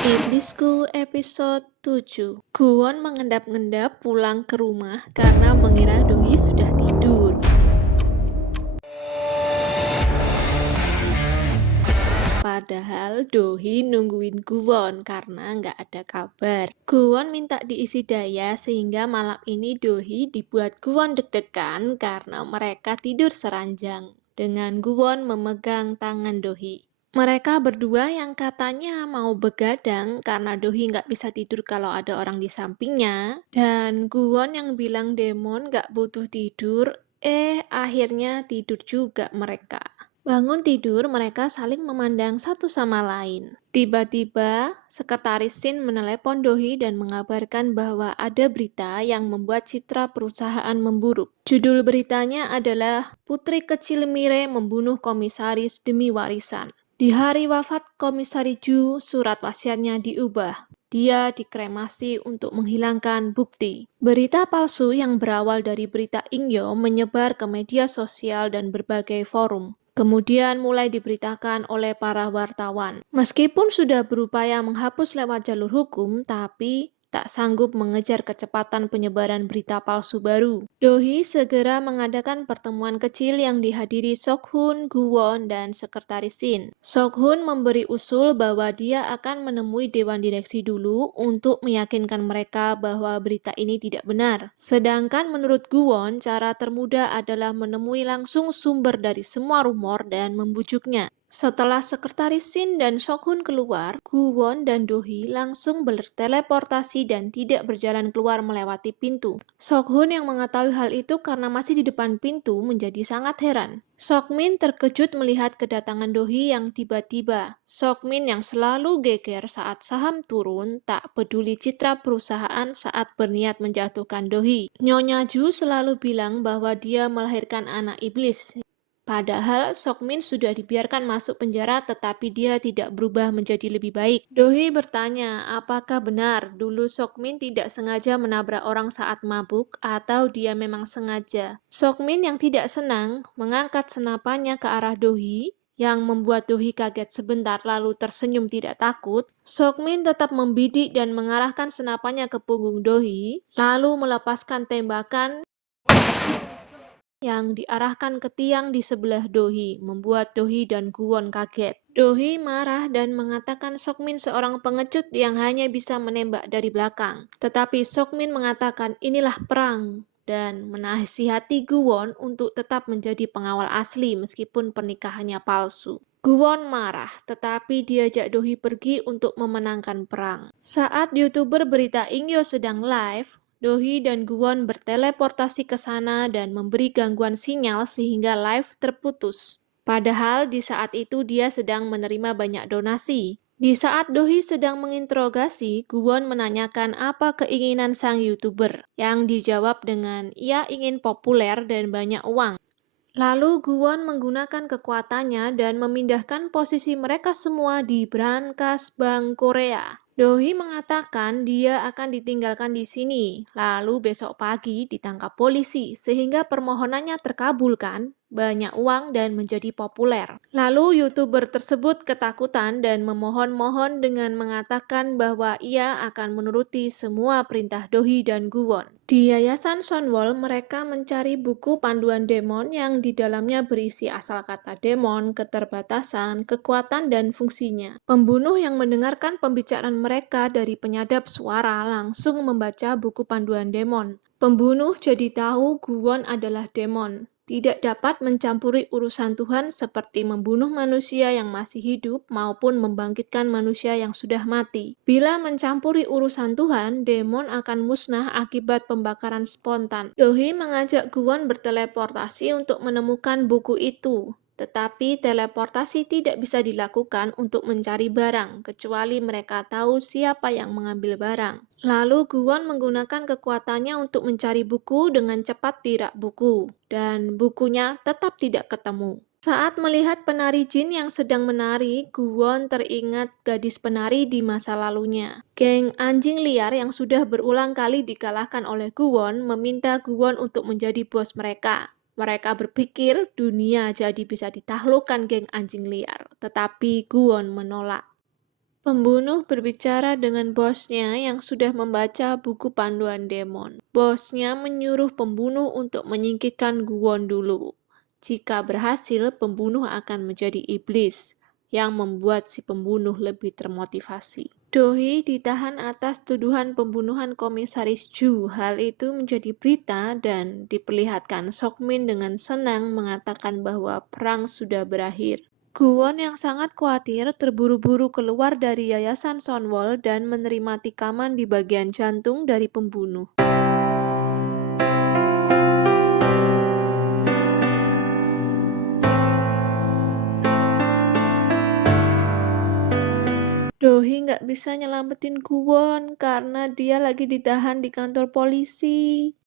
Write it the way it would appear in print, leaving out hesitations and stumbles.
Iblisku episode 7. Guwon mengendap-endap pulang ke rumah karena mengira Doi sudah tidur. Padahal Dohi nungguin Guwon karena nggak ada kabar. Guwon minta diisi daya sehingga malam ini Dohi dibuat Guwon deg-degan karena mereka tidur seranjang. Dengan Guwon memegang tangan Dohi. Mereka berdua yang katanya mau begadang karena Dohi nggak bisa tidur kalau ada orang di sampingnya. Dan Guwon yang bilang Demon nggak butuh tidur, akhirnya tidur juga mereka. Bangun tidur, mereka saling memandang satu sama lain. Tiba-tiba, Sekretaris Shin menelepon Dohi dan mengabarkan bahwa ada berita yang membuat citra perusahaan memburuk. Judul beritanya adalah Putri Kecil Mire membunuh komisaris demi warisan. Di hari wafat Komisaris Ju, surat wasiatnya diubah. Dia dikremasi untuk menghilangkan bukti. Berita palsu yang berawal dari berita Ingyo menyebar ke media sosial dan berbagai forum. Kemudian mulai diberitakan oleh para wartawan. Meskipun sudah berupaya menghapus lewat jalur hukum, tapi tak sanggup mengejar kecepatan penyebaran berita palsu baru. Dohi segera mengadakan pertemuan kecil yang dihadiri Sokhun, Guwon, dan Sekretaris Shin. Sokhun memberi usul bahwa dia akan menemui Dewan Direksi dulu untuk meyakinkan mereka bahwa berita ini tidak benar. Sedangkan menurut Guwon, cara termudah adalah menemui langsung sumber dari semua rumor dan membujuknya. Setelah Sekretaris Shin dan Sokhun keluar, Guwon dan Dohi langsung berteleportasi dan tidak berjalan keluar melewati pintu. Sokhun yang mengetahui hal itu karena masih di depan pintu menjadi sangat heran. Sokmin terkejut melihat kedatangan Dohi yang tiba-tiba. Sokmin yang selalu geger saat saham turun, tak peduli citra perusahaan saat berniat menjatuhkan Dohi. Nyonya Ju selalu bilang bahwa dia melahirkan anak iblis. Padahal Sokmin sudah dibiarkan masuk penjara tetapi dia tidak berubah menjadi lebih baik. Dohi bertanya, apakah benar dulu Sokmin tidak sengaja menabrak orang saat mabuk atau dia memang sengaja? Sokmin yang tidak senang mengangkat senapannya ke arah Dohi yang membuat Dohi kaget sebentar lalu tersenyum tidak takut. Sokmin tetap membidik dan mengarahkan senapannya ke punggung Dohi, lalu melepaskan tembakan yang diarahkan ke tiang di sebelah Dohi, membuat Dohi dan Guwon kaget. Dohi marah dan mengatakan Sokmin seorang pengecut yang hanya bisa menembak dari belakang. Tetapi Sokmin mengatakan inilah perang dan menasihati Guwon untuk tetap menjadi pengawal asli meskipun pernikahannya palsu. Guwon marah, tetapi diajak Dohi pergi untuk memenangkan perang. Saat YouTuber berita Ingyo sedang live, Dohi dan Guwon berteleportasi ke sana dan memberi gangguan sinyal sehingga live terputus. Padahal di saat itu dia sedang menerima banyak donasi. Di saat Dohi sedang menginterogasi, Guwon menanyakan apa keinginan sang YouTuber, yang dijawab dengan ia ingin populer dan banyak uang. Lalu Guwon menggunakan kekuatannya dan memindahkan posisi mereka semua di brankas Bank Korea. Dohi mengatakan dia akan ditinggalkan di sini, lalu besok pagi ditangkap polisi sehingga permohonannya terkabulkan, banyak uang dan menjadi populer. Lalu YouTuber tersebut ketakutan dan memohon-mohon dengan mengatakan bahwa ia akan menuruti semua perintah Dohi dan Guwon. Di Yayasan Sonwol, mereka mencari buku panduan demon yang di dalamnya berisi asal kata demon, keterbatasan, kekuatan, dan fungsinya. Pembunuh yang mendengarkan pembicaraan mereka dari penyadap suara langsung membaca buku panduan demon. Pembunuh jadi tahu Guwon adalah demon. Tidak dapat mencampuri urusan Tuhan seperti membunuh manusia yang masih hidup maupun membangkitkan manusia yang sudah mati. Bila mencampuri urusan Tuhan, demon akan musnah akibat pembakaran spontan. Dohi mengajak Guwon berteleportasi untuk menemukan buku itu. Tetapi teleportasi tidak bisa dilakukan untuk mencari barang, kecuali mereka tahu siapa yang mengambil barang. Lalu Guwon menggunakan kekuatannya untuk mencari buku dengan cepat di rak buku, dan bukunya tetap tidak ketemu. Saat melihat penari jin yang sedang menari, Guwon teringat gadis penari di masa lalunya. Geng anjing liar yang sudah berulang kali dikalahkan oleh Guwon meminta Guwon untuk menjadi bos mereka. Mereka berpikir dunia jadi bisa ditaklukkan geng anjing liar, tetapi Guwon menolak. Pembunuh berbicara dengan bosnya yang sudah membaca buku panduan demon. Bosnya menyuruh pembunuh untuk menyingkirkan Guwon dulu. Jika berhasil, pembunuh akan menjadi iblis, yang membuat si pembunuh lebih termotivasi. Dohee ditahan atas tuduhan pembunuhan Komisaris Ju. Hal itu menjadi berita dan diperlihatkan Seokmin dengan senang mengatakan bahwa perang sudah berakhir. Guwon yang sangat khawatir terburu-buru keluar dari Yayasan Sonwol dan menerima tikaman di bagian jantung dari pembunuh. Dohee nggak bisa nyelamatin Guwon karena dia lagi ditahan di kantor polisi.